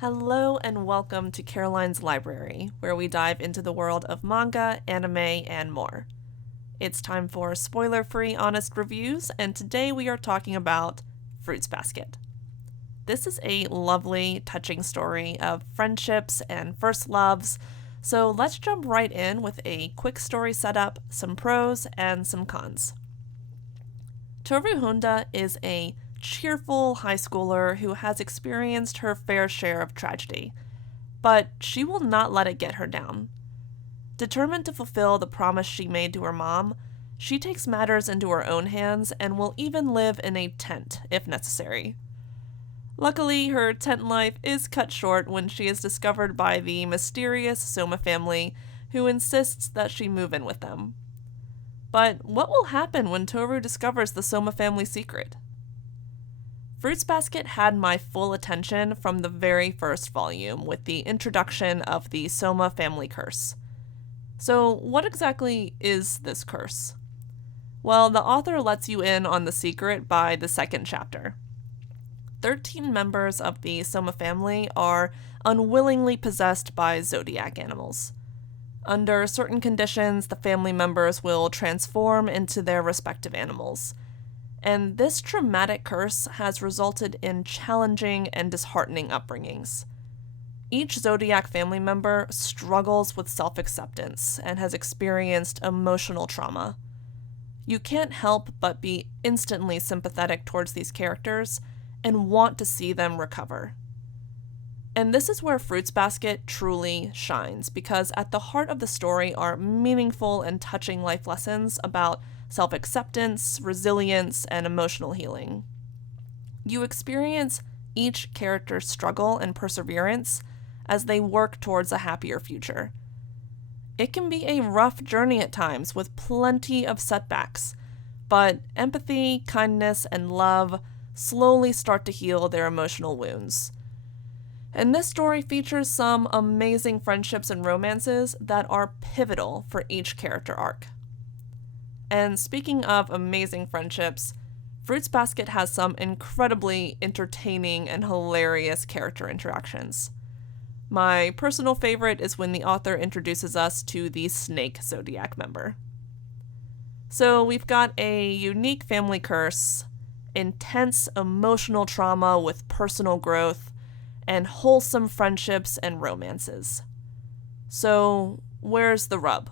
Hello and welcome to Caroline's Library, where we dive into the world of manga, anime, and more. It's time for spoiler-free honest reviews, and today we are talking about Fruits Basket. This is a lovely, touching story of friendships and first loves, so let's jump right in with a quick story setup, some pros, and some cons. Toru Honda is a cheerful high schooler who has experienced her fair share of tragedy, but she will not let it get her down. Determined to fulfill the promise she made to her mom, she takes matters into her own hands and will even live in a tent if necessary. Luckily, her tent life is cut short when she is discovered by the mysterious Sohma family, who insists that she move in with them. But what will happen when Toru discovers the Sohma family secret? Fruits Basket had my full attention from the very first volume with the introduction of the Sohma family curse. So, what exactly is this curse? Well, the author lets you in on the secret by the second chapter. 13 members of the Sohma family are unwillingly possessed by zodiac animals. Under certain conditions, the family members will transform into their respective animals. And this traumatic curse has resulted in challenging and disheartening upbringings. Each zodiac family member struggles with self-acceptance and has experienced emotional trauma. You can't help but be instantly sympathetic towards these characters and want to see them recover. And this is where Fruits Basket truly shines, because at the heart of the story are meaningful and touching life lessons about self-acceptance, resilience, and emotional healing. You experience each character's struggle and perseverance as they work towards a happier future. It can be a rough journey at times with plenty of setbacks, but empathy, kindness, and love slowly start to heal their emotional wounds. And this story features some amazing friendships and romances that are pivotal for each character arc. And speaking of amazing friendships, Fruits Basket has some incredibly entertaining and hilarious character interactions. My personal favorite is when the author introduces us to the Snake Zodiac member. So we've got a unique family curse, intense emotional trauma with personal growth, and wholesome friendships and romances. So where's the rub?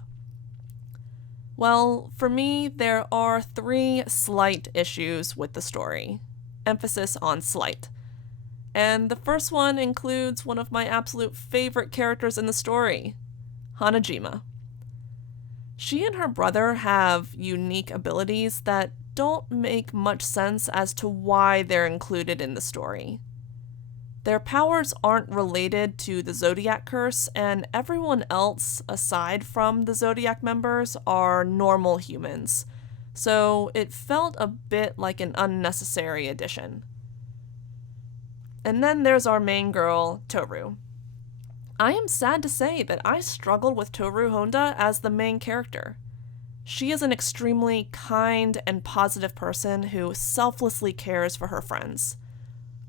Well, for me, there are 3 slight issues with the story. Emphasis on slight. And the first one includes one of my absolute favorite characters in the story, Hanajima. She and her brother have unique abilities that don't make much sense as to why they're included in the story. Their powers aren't related to the Zodiac curse, and everyone else, aside from the Zodiac members, are normal humans. So it felt a bit like an unnecessary addition. And then there's our main girl, Toru. I am sad to say that I struggled with Toru Honda as the main character. She is an extremely kind and positive person who selflessly cares for her friends.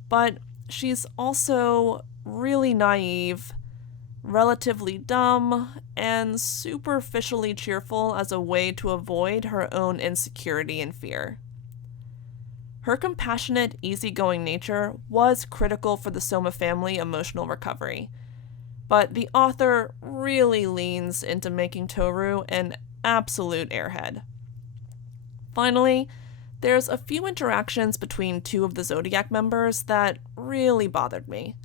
But she's also really naive, relatively dumb, and superficially cheerful as a way to avoid her own insecurity and fear. Her compassionate, easygoing nature was critical for the Sohma family emotional recovery, but the author really leans into making Toru an absolute airhead. Finally, there's a few interactions between 2 of the Zodiac members that really bothered me.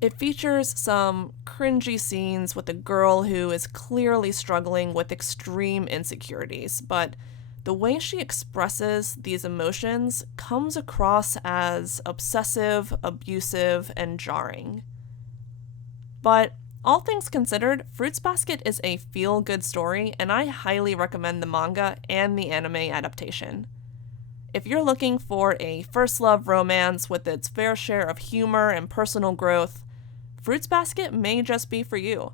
It features some cringy scenes with a girl who is clearly struggling with extreme insecurities, but the way she expresses these emotions comes across as obsessive, abusive, and jarring. But all things considered, Fruits Basket is a feel-good story, and I highly recommend the manga and the anime adaptation. If you're looking for a first love romance with its fair share of humor and personal growth, Fruits Basket may just be for you.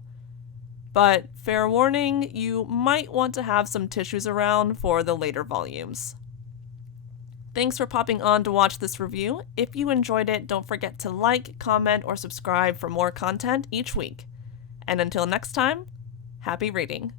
But fair warning, you might want to have some tissues around for the later volumes. Thanks for popping on to watch this review. If you enjoyed it, don't forget to like, comment, or subscribe for more content each week. And until next time, happy reading.